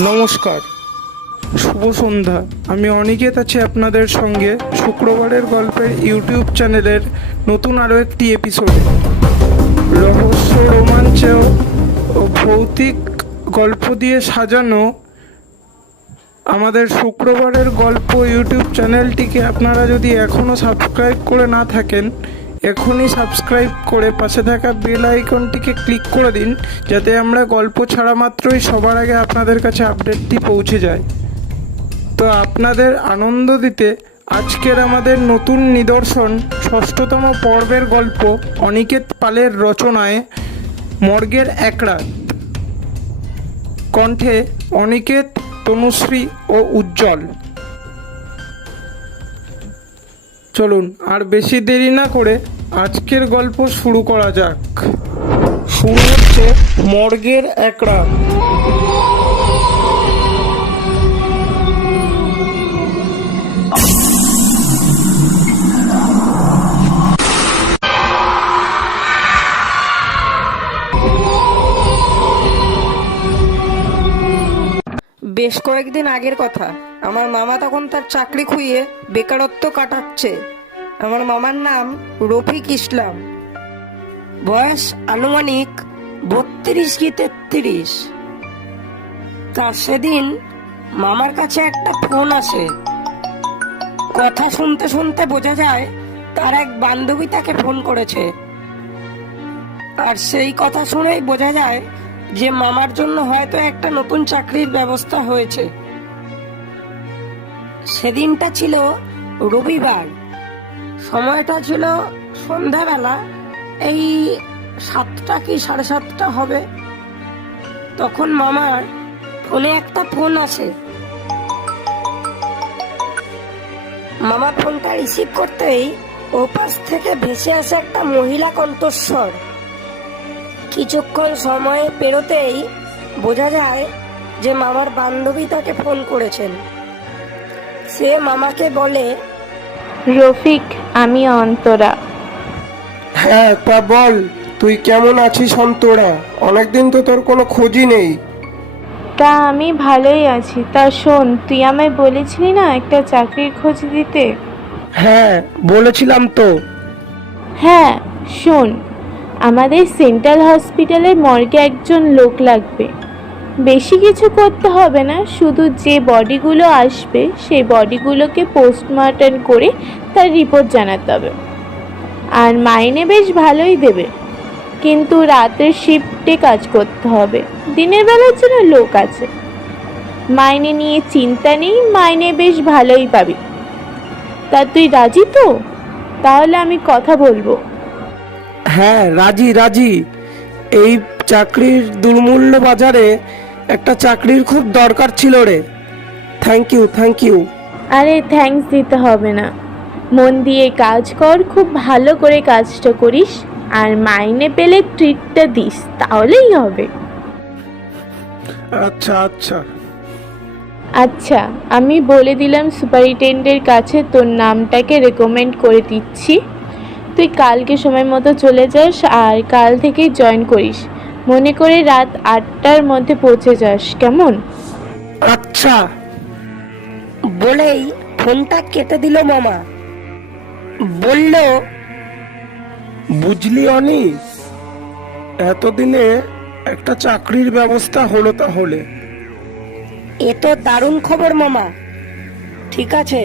নমস্কার, শুভ সন্ধ্যা। আমি অনিকেত আছি আপনাদের সঙ্গে শুক্রবারের গল্পের ইউটিউব চ্যানেলের নতুন আরও একটি এপিসোডে। রহস্য, রোমাঞ্চ ও ভৌতিক গল্প দিয়ে সাজানো আমাদের শুক্রবারের গল্প ইউটিউব চ্যানেলটিকে আপনারা যদি এখনও সাবস্ক্রাইব করে না থাকেন, এখনই সাবস্ক্রাইব করে পাশে থাকা বেল আইকনটিকে ক্লিক করে দিন, যাতে আমরা গল্প ছাড়া মাত্রই সবার আগে আপনাদের কাছে আপডেটটি পৌঁছে যায়। তো আপনাদের আনন্দ দিতে আজকের আমাদের নতুন নিদর্শন 6তম পর্বের গল্প অনিকেত পালের রচনায় মর্গের এক রাত। কণ্ঠে অনিকেত, তনুশ্রী ও উজ্জ্বল। চলুন আর বেশি দেরি না করে আজকের গল্প শুরু করা যাক। শুরু হচ্ছে মর্গের এক রাত। বেশ কয়েকদিন আগের কথা। আমার মামা তখন তার চাকরি খুইয়ে বেকারত্ব কাটাচ্ছে। আমার মামার নাম রফিক ইসলাম। বয়স আনুমানিক 32 কি 33। তার সেদিন মামার কাছে একটা ফোন আসে। কথা শুনতে শুনতে বোঝা যায় তার এক বান্ধবী তাকে ফোন করেছে। আর সেই কথা শুনেই বোঝা যায় যে মামার জন্য হয়তো একটা নতুন চাকরির ব্যবস্থা হয়েছে। সেদিনটা ছিল রবিবার। সময়টা ছিল সন্ধ্যাবেলা, এই 7টা কি 7:30 হবে। তখন মামার ফোনে একটা ফোন আসে। মামা ফোনটা রিসিভ করতেই ওপাশ থেকে ভেসে আসে একটা মহিলা কণ্ঠস্বর। কিছুক্ষণ সময় পেরোতেই বোঝা যায় যে মামার বান্ধবী তাকে ফোন করেছেন। সে মামাকে বলে, রফিক, আমি অন্তরা। হ্যাঁ, তা বল, তুই কেমন আছিস অন্তরা? অনেকদিন তো তোর কোনো খোঁজই নেই। তা আমি ভালোই আছি। তা শোন, তুই আমায় বলেছিলি না একটা চাকরির খোঁজ দিতে? হ্যাঁ, বলেছিলাম তো। হ্যাঁ, শোন, আমাদের সেন্ট্রাল হসপিটালের মর্গে একজন লোক লাগবে। বেশি কিছু করতে হবে না, শুধু যে বডিগুলো আসবে সেই বডিগুলোকে পোস্টমর্টম করে তার রিপোর্ট জানাতে হবে। আর মাইনে বেশ ভালোই দেবে, কিন্তু রাতের শিফটে কাজ করতে হবে। দিনের বেলার জন্য লোক আছে। মাইনে নিয়ে চিন্তা নেই, মাইনে বেশ ভালোই পাবি। তা তুই রাজি তো? তাহলে আমি কথা বলবো। হ্যাঁ, রাজি রাজি। এই চাকরির দুর্মূল্য বাজারে একটা চাকরির খুব দরকার ছিল রে। Thank you, thank you. আরে থ্যাঙ্কস দিতে হবে না, মন দিয়ে কাজ কর, খুব ভালো করে কাজটা করিস, আর মাইনে পেলে ট্রিটটা দিস, তাহলেই হবে। আচ্ছা আচ্ছা। আচ্ছা, আমি বলে দিলাম সুপারিনটেন্ডেন্টের কাছে তোর নামটাকে রেকমেন্ড করে দিচ্ছি। তুই কালকে সময় মতো চলে যাস, আর কাল থেকেই জয়েন করিস। মনে করে রাত 8টার মধ্যে পৌঁছে যাস, কেমন? আচ্ছা। বলেই ফোনটা কেটে দিল মামা। বলল, বুঝলি অনি, এতদিনে একটা চাকরির ব্যবস্থা হলো তাহলে। এ তো দারুণ খবর মামা। ঠিক আছে,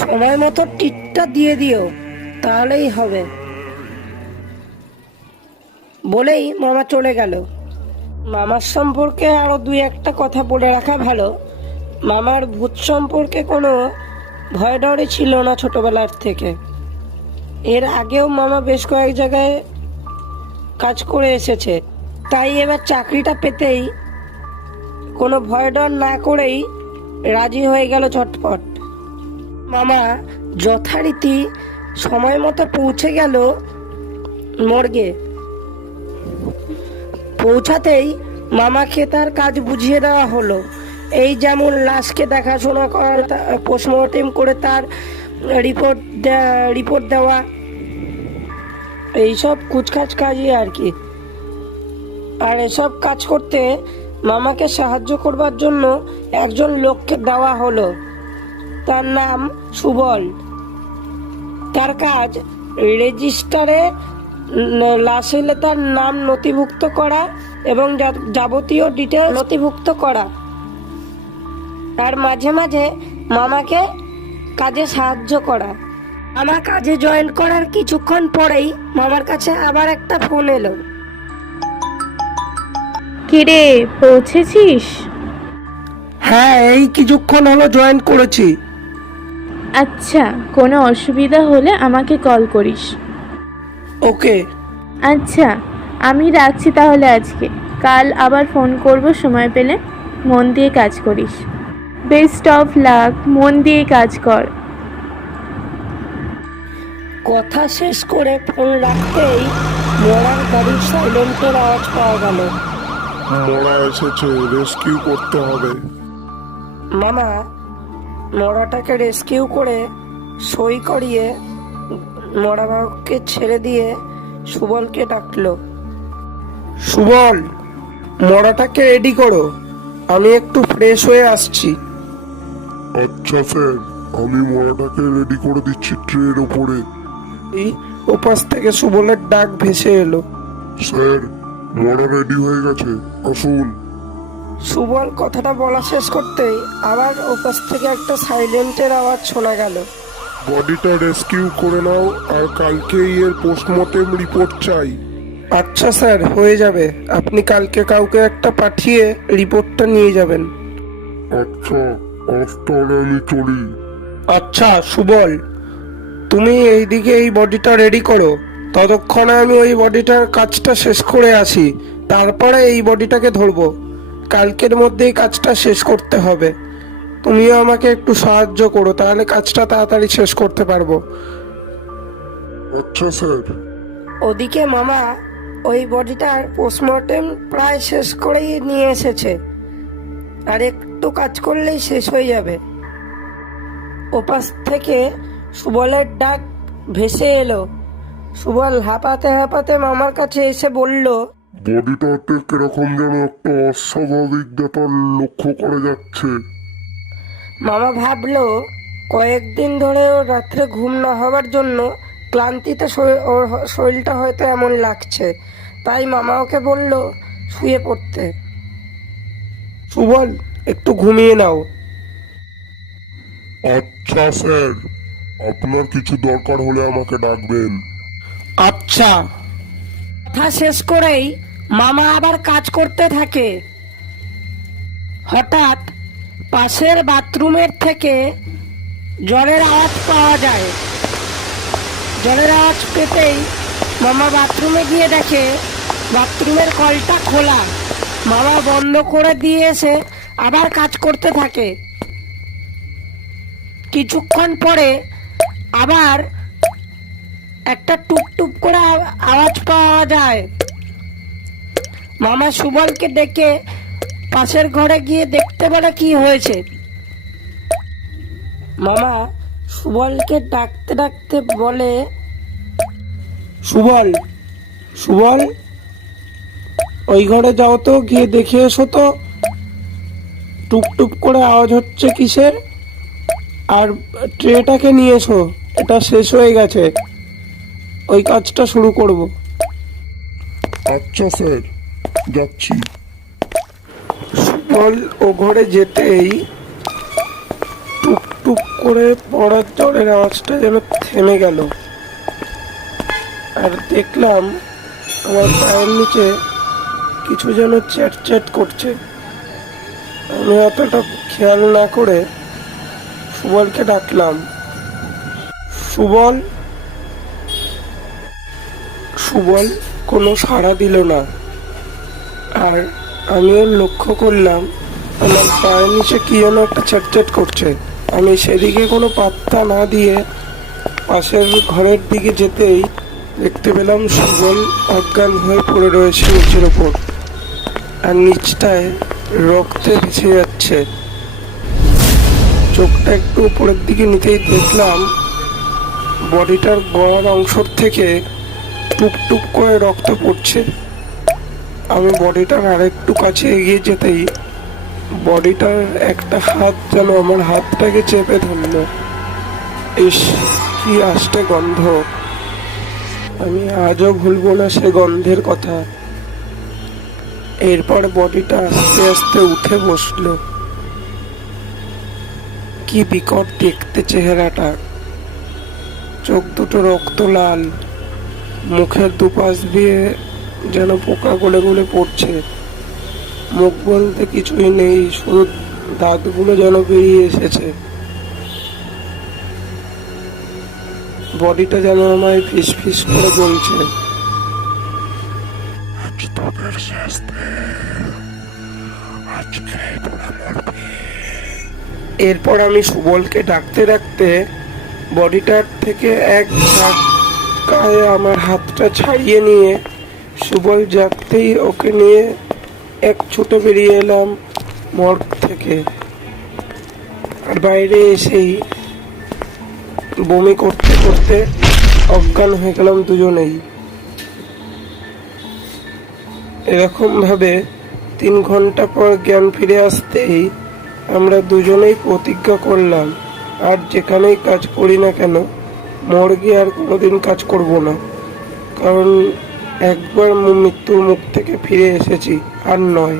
সময় মতো টিটটা দিয়ে দিও, তাহলেই হবে। বলেই মামা চলে গেল। মামার সম্পর্কে আরো 2-1টা কথা বলে রাখা ভালো। মামার ভূত সম্পর্কে কোনো ভয় ডরে ছিল না ছোটবেলার থেকে। এর আগেও মামা বেশ কয়েক জায়গায় কাজ করে এসেছে, তাই এবার চাকরিটা পেতেই কোনো ভয় ডর না করেই রাজি হয়ে গেল চটপট। মামা যথারীতি সময় মতো পৌঁছে গেল মর্গে। পৌঁছাতেই মামাকে তার কাজ বুঝিয়ে দেওয়া হলো। এই যেমন লাশকে দেখাশোনা করা, পোস্টমর্টেম করে তার রিপোর্ট দেওয়া, এইসব কুচকাচ কাজই আর কি। আর এসব কাজ করতে মামাকে সাহায্য করবার জন্য একজন লোককে দেওয়া হলো। তার নাম সুবল। তার কাজ রেজিস্টারে লাশ এলে তার নাম নথিভুক্ত করা এবং যাবতীয় ডিটেলস নথিভুক্ত করা। আর মাঝে মাঝে মামাকে কাজে সাহায্য করা। আমার কাজে জয়েন করার কিছুক্ষণ পরেই মামার কাছে আবার একটা ফোন এলো। কিরে, পৌঁছেছিস? হ্যাঁ, এই কিছুক্ষণ হলো জয়েন করেছি। আচ্ছা, কোনো অসুবিধা হলে আমাকে কল করিস। ওকে। আচ্ছা, আমি রাখছি তাহলে আজকে। কাল আবার ফোন করব সময় পেলে। মন দিয়ে কাজ করিস। Best of luck. মন দিয়ে কাজ কর। কথা শেষ করে ফোন রাখতেই মরার গাড়ির সাইলেন্টের আওয়াজ পাওয়া গেল। মরা এসেছে, রেস্কিউ করতে হবে। মামা মরাটাকে রেস্কিউ করে সই করিয়ে মরা বাবুকে ছেড়ে দিয়ে সুবলকে ডাকলো। সুবল, মরাটাকে রেডি করো, আমি একটু ফ্রেশ হয়ে আসছি। আচ্ছা স্যার, আমি মরাটাকে রেডি করে দিচ্ছি ট্রের ওপরে। এই ওপাশ থেকে সুবলের ডাক ভেসে এলো। স্যার, মরা রেডি হয়ে গেছে, আসুন। সুবল কথাটা বলা শেষ করতেই আবার ওপাশ থেকে একটা সাইলেন্টের আওয়াজ শোনা গেল। বডিটা রেস্কিউ করে নাও, আর কালকেই এর পোস্টমর্টেম রিপোর্ট চাই। আচ্ছা স্যার, হয়ে যাবে। আপনি কালকে কাউকে একটা পাঠিয়ে রিপোর্টটা নিয়ে যাবেন। আচ্ছা, আজ তাহলে আমি চলি। আচ্ছা সুবল, তুমি এইদিকে এই বডিটা রেডি করো, ততক্ষণে আমি ওই বডিটার কাজটা শেষ করে আসি, তারপরে এই বডিটাকে ধরবো। কালকের মধ্যেই কাজটা শেষ করতে হবে। তুমিও আমাকে একটু সাহায্য করো, তাহলে কাজটা তাড়াতাড়ি শেষ করতে পারবো। আচ্ছা স্যার। ওদিকে মামা ওই বডিটার পোস্টমর্টেম প্রায় শেষ করেই নিয়ে এসেছে। আর একটু কাজ করলেই শেষ হয়ে যাবে। ওপাশ থেকে সুবলের ডাক ভেসে এলো। সুবল হাঁপাতে হাঁপাতে মামার কাছে এসে বলল, বডিটাতে কিরকম যেন একটা অস্বাভাবিক ব্যাপার লক্ষ্য করা যাচ্ছে। মামা ভাবলো কয়েকদিন ধরে ওর রাত্রে ঘুম না হওয়ার জন্য ক্লান্তিতে ওর শরীরটা হয়তো এমন লাগছে। তাই মামা ওকে বলল শুয়ে পড়তে। সুবল, একটু ঘুমিয়ে নাও। আচ্ছা স্যার, আপনার কিছু দরকার হলে আমাকে ডাকবেন। আচ্ছা। কথা শেষ করেই মামা আবার কাজ করতে থাকে। হঠাৎ পাশের বাথরুমের থেকে জলের আওয়াজ পাওয়া যায়। জলের আওয়াজ পেতেই মামা বাথরুমে গিয়ে দেখে বাথরুমের কলটা খোলা। মামা বন্ধ করে দিয়ে এসে আবার কাজ করতে থাকে। কিছুক্ষণ পরে আবার একটা টুপটুপ করে আওয়াজ পাওয়া যায়। মামা সুবলকে ডেকে পাশের ঘরে গিয়ে দেখতে বলে কি হয়েছে। মামা সুবলকে ডাকতে ডাকতে বলে, সুবল, সুবল, ওই ঘরে যাও তো, গিয়ে দেখে এসো তো টুকটুক করে আওয়াজ হচ্ছে কিসের। আর ট্রেটাকে নিয়ে এসো, এটা শেষ হয়ে গেছে, ওই কাজটা শুরু করব। আচ্ছা স্যার, যাচ্ছি। সুবল ও ঘরে যেতেই টুকটুক করে পড়ার জলের আওয়াজটা যেন থেমে গেল। আর দেখলাম আমার পায়ের নিচে কিছু যেন চ্যাট চ্যাট করছে। আমি অতটা খেয়াল না করে সুবলকে ডাকলাম। সুবল। সুবল কোনো সাড়া দিল না। আর আমিও লক্ষ্য করলাম আমার পায়ের নিচে কি যেন একটা চ্যাট করছে। আমি সেদিকে কোনো পাত্তা না দিয়ে পাশের ঘরের দিকে যেতেই দেখতে পেলাম সুবল অজ্ঞান হয়ে পড়ে রয়েছে নিচের ওপর, আর নিচটায় রক্তে ভেসে যাচ্ছে। চোখটা একটু উপরের দিকে নিতেই দেখলাম বডিটার গড়ার অংশ থেকে টুপ টুপ করে রক্ত পড়ছে। আমি বডিটার আরেকটু কাছে এগিয়ে যেতেই বডিটার একটা হাত যেন আমার হাতটাকে চেপে ধরলো। ইস, কি আষ্টে গন্ধ! আমি আজও ভুলবো না সে গন্ধের কথা। এরপর বডিটা আস্তে আস্তে উঠে বসলো। কি বিকট দেখতে চেহারাটা, চোখ দুটো রক্ত লাল, মুখের দুপাশ দিয়ে যেন পোকা গলে গলে পড়ছে। মুখ বলতে কিছুই নেই, শুধু দাঁতগুলো যেন বেরিয়ে এসেছে। বডিটা যেন আমায় ফিস ফিস করে বলছে, আজ তোদের শেষ দিন, আজকে তোরা মরবি। এরপর আমি সুবলকে ডাকতে ডাকতে বডিটার থেকে এক ঝাটকায় আমার হাতটা ছাড়িয়ে নিয়ে সুবল জাগতেই ওকে নিয়ে এক ছুটে বেরিয়ে এলাম মর্গ থেকে। আর বাইরে এসেই বমি করতে করতে অজ্ঞান হয়ে গেলাম দুজনেই। এরকম ভাবে 3 ঘন্টা পর জ্ঞান ফিরে আসতেই আমরা দুজনেই প্রতিজ্ঞা করলাম, আর যেখানেই কাজ করি না কেন মর্গে আর কোনোদিন কাজ করব না। কারণ একবার মৃত্যুর মুখ থেকে ফিরে এসেছি, আর নয়।